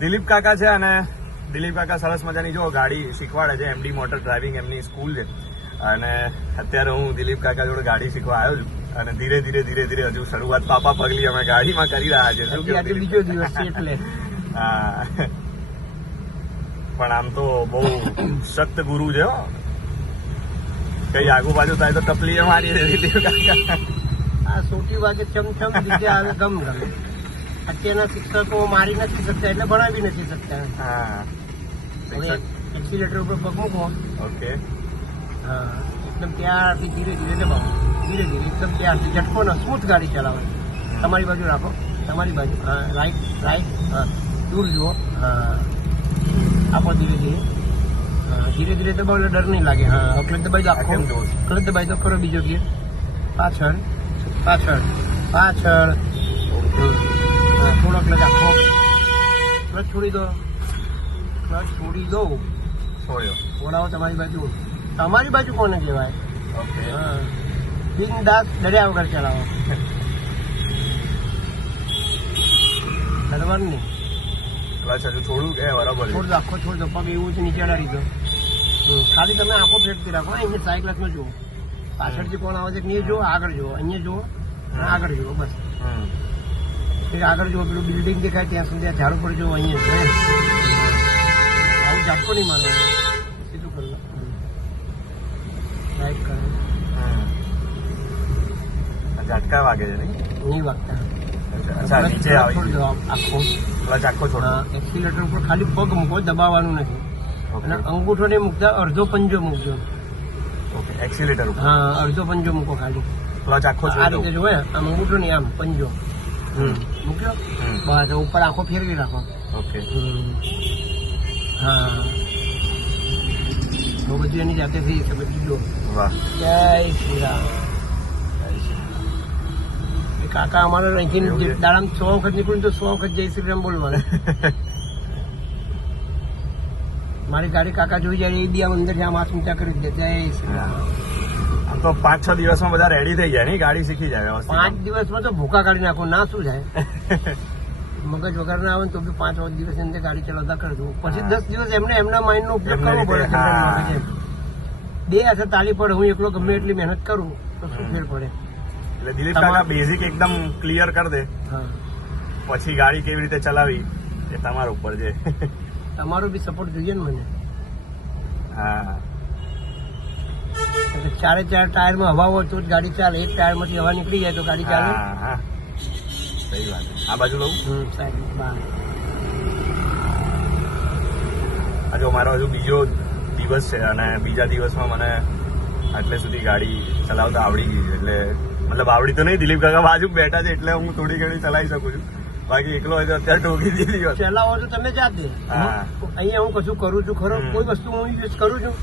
દિલીપ કાકા છે અને દિલીપ કાકા સરસ મજાની જો ગાડી શીખવાડે છે. એમડી મોટર ડ્રાઇવિંગ એમની સ્કૂલ છે અને અત્યારે હું દિલીપ કાકા જોડે ગાડી શીખવા આવ્યો છું અને ધીરે ધીરે હજુ શરૂઆત પાપા પગલી અમે ગાડીમાં કરી રહ્યા છે. શું આજે બીજો દિવસ છે એટલે હા, પણ આમ તો બહુ સખ્ત ગુરુ છે હો. કઈ આગુ બાજુ થાય તો તપલીએ મારી દે દિલીપ કાકા. આ સોટી વાગે ચમચમ બીજે આવે ગમ ગમે. અત્યારના શિક્ષકો મારી નથી શકતા એટલે ભણાવી નથી શકતા. હા, એક્સિલેટર ઉપર પગ મૂકો. ઓકે. હા, એકદમ ત્યારથી ધીરે ધીરે દબાવો. ધીરે ધીરે એકદમ ત્યારથી ઝટકો ના સ્મૂથ ગાડી ચલાવો. તમારી બાજુ રાખો, તમારી બાજુ. હા, રાઈટ રાઈટ. હા, દૂર જુઓ. હા, આપો ધીરે ધીરે. હા, ધીરે ધીરે દબાવો એટલે ડર નહીં લાગે. હા, ક્લચ દબાઈ દો આખો. ક્લચ દબાઈ દો. કરો બીજો ગિયર. પાછળ પાછળ પાછળ. હા, થોડો ક્લચ આખો. ક્લચ છોડી દો. ક્લચ છોડી દો. છોડ્યો. ઓળાવો તમારી બાજુ. તમારી બાજુ કોને કહેવાય? ઓકે. હા, બિનદાસ ડર્યા વગર ચલાવો. ડરવાનું નહીં. ક્લચ હજુ છોડું કે બરાબર? છોડ દો આખો. છોડ દો. પગ એવું છે નીચે અડાડી દો. ખાલી તમે આંખો ફેરતી રાખો. અહીંયા સાઈ ક્લાસમાં જુઓ. પાછળથી કોણ આવે છે નહીં જુઓ, આગળ જુઓ. અહીંયા જુઓ, આગળ જુઓ. બસ પછી આગળ જુઓ. પેલું બિલ્ડિંગ દેખાય ત્યાં સુધી ઝાડુ પર જુઓ. અહીંયા આવું ઝાપકો નહીં મારવાનો. સીધું કરી લો. રાઈટ કરો. ઝટકા વાગે છે નહીં? નહીં વાગતા. અચ્છા, નીચે આવી છોડી દો આખો. ક્લચ આખો છોડો. એક્સિલેટર ઉપર ખાલી પગ મૂકો, દબાવવાનું નથી. અને ઓકે. અંગૂઠો નહીં મૂકતા, અડધો પંજો મૂકજો. ઓકે, એક્સિલેટર ઉપર હા, અડધો પંજો મૂકો ખાલી. ક્લચ આખો આ છોડો. રીતે જોવે. આમ અંગૂઠો નહીં, આમ પંજો. મૂક્યો. બસ ઉપર આંખો ફેરવી રાખો. ઓકે. હા, તો બધું એની જાતે થઈ જશે. બધું જો. વાહ. જય શ્રી રામ. એ કાકા અમારો અહીંથી એવું છે? દાડામાં 100 વખત નીકળ્યું તો 100 વખત જય શ્રી રામ બોલવાનું. મારી ગાડી કાકા જોઈ જાય એ બી આમ અંદર આમ હાથ ઊંચા કરી દે. જય શ્રી રામ. આમ તો 5-6 દિવસમાં બધા રેડી થઈ જાય નહીં? ગાડી શીખી જાય વ્યવસ્થિત. 5 દિવસમાં તો ભૂકા કાઢી નાખો. ના શું જાય? મગજ વગર ના આવે ને તો બી 5 દિવસ અંદર ગાડી ચલાવતા કરજો. પછી 10 દિવસ એમના માઇન્ડ નો ઉપયોગ કરવો પડે. બે હાથે તાલી પડે. હું એકલો ગમે એટલી મહેનત કરું તો શું ફેર પડે? એટલે દિલીપ કાકા બેઝિક એકદમ ક્લિયર કરી દે, હા, પછી ગાડી કેવી રીતે ચલાવી એ તમારા ઉપર છે. તમારો બી સપોર્ટ જોઈએ ને મને. હા, એટલે 4 ટાયરમાં હવા હોય તો જ ગાડી ચાલે. એક ટાયરમાંથી હવા નીકળી જાય તો ગાડી ચાલે. હા, હા, સહી વાત. આ બાજુ લઉં. સાહેબ બહાર. આ જો મારો હજુ બીજો દિવસ છે અને બીજા દિવસમાં મને આટલે સુધી ગાડી ચલાવતા આવડી ગઈ છે. એટલે મતલબ આવડી તો નહીં, દિલીપ કાકા બાજુ બેઠા છે એટલે હું થોડી ઘણી ચલાવી શકું છું. બાકી એકલો હોય તો અત્યારે ઠોકી દીધી હોત. ચલાવો તો તમે જાતે. હા. અહીંયા હું કશું કરું છું ખરો? કોઈ વસ્તુ હું યુઝ કરું છું?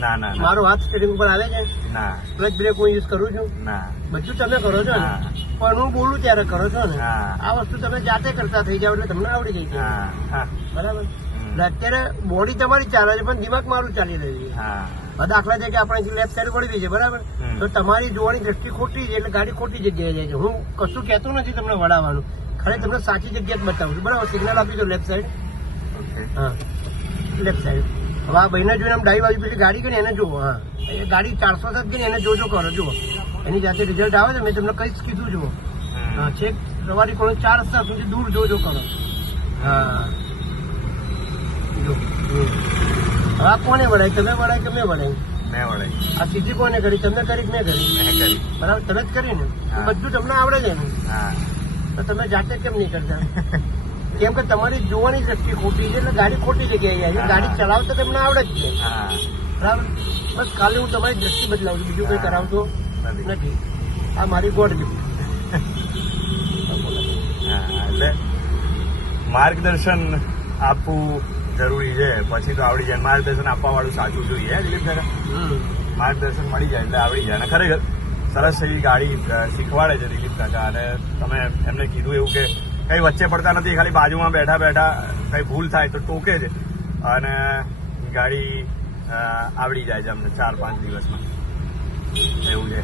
ના ના ના, મારો હાથ સ્ટીરિંગ ઉપર આવે છે? ના ક્લચ બ્રેક હું યુઝ કરું છું? ના. બધું તમે કરો છો ને. હા. પણ હું બોલું ત્યારે કરો છો ને. હા. આ વસ્તુ તમે જાતે કરતા થઈ જાવ એટલે તમને આવડી ગઈ છે. હા, હા, બરાબર. એટલે અત્યારે બોડી તમારી ચાલે છે પણ દિમાગ મારું ચાલી રહ્યું છે. હા. હવે દાખલા છે કે આપણે લેફ્ટ સાઈડ પડી ગઈ છે, બરાબર, તો તમારી જોવાની દ્રષ્ટિ ખોટી છે એટલે ગાડી ખોટી જગ્યાએ જાય છે. હું કશું કહેતો નથી તમને વડાવવાનું, ખાલી તમને સાચી જગ્યા જ બતાવું છું. બરાબર, સિગ્નલ આપી દો લેફ્ટ સાઈડ. ઓકે. હા, લેફ્ટ સાઈડ. હવે આ ભાઈને જોઈને આમ ડાબી બાજુ પેલી ગાડી ગઈ ને એને જુઓ. હા, એ ગાડી 407 ગઈ ને એને જોજો કરો. જુઓ એની જાતે રિઝલ્ટ આવે છે. મેં તમને કઈ જ કીધું જુઓ. હા, છેક સવારી કોણ 4 રસ્તા સુધી દૂર જોજો કરો. હા, જો. હવે આ કોને વળાય? તમે વળાય કે મેં વળાય? મેં વળાઈ. આ સીધી કોને કરી? તમે કરી કે મેં કરી? મેં કરી. બરાબર, તમે જ કરી ને. હા. બધું તમને આવડે છે ને. હા. તો તમે જાતે કેમ નહીં કરતા? કેમ કે તમારી જોવાની દ્રષ્ટિ ખોટી છે એટલે ગાડી ખોટી જગ્યાએ જાય છે. ગાડી ચલાવતા તમને આવડે જ છે. હા. બરાબર, બસ ખાલી હું તમારી દ્રષ્ટિ બદલાવું છું, બીજું કંઈ કરાવતો નથી. આ મારી ગોડ ગિફ્ટ. હા, એટલે માર્ગદર્શન આપવું જરૂરી છે, પછી તો આવડી જાય. માર્ગદર્શન આપવા વાળું સાચું જોઈએ દિલીપ કાકા. માર્ગદર્શન મળી જાય એટલે આવડી જાય. અને ખરેખર સરસ એવી ગાડી શીખવાડે છે દિલીપ કાકા. અને તમે એમને કીધું એવું કે કઈ વચ્ચે પડતા નથી, ખાલી બાજુમાં બેઠા બેઠા કઈ ભૂલ થાય તો ટોકે છે અને ગાડી આવડી જાય છે અમને 4-5 દિવસમાં. એવું છે.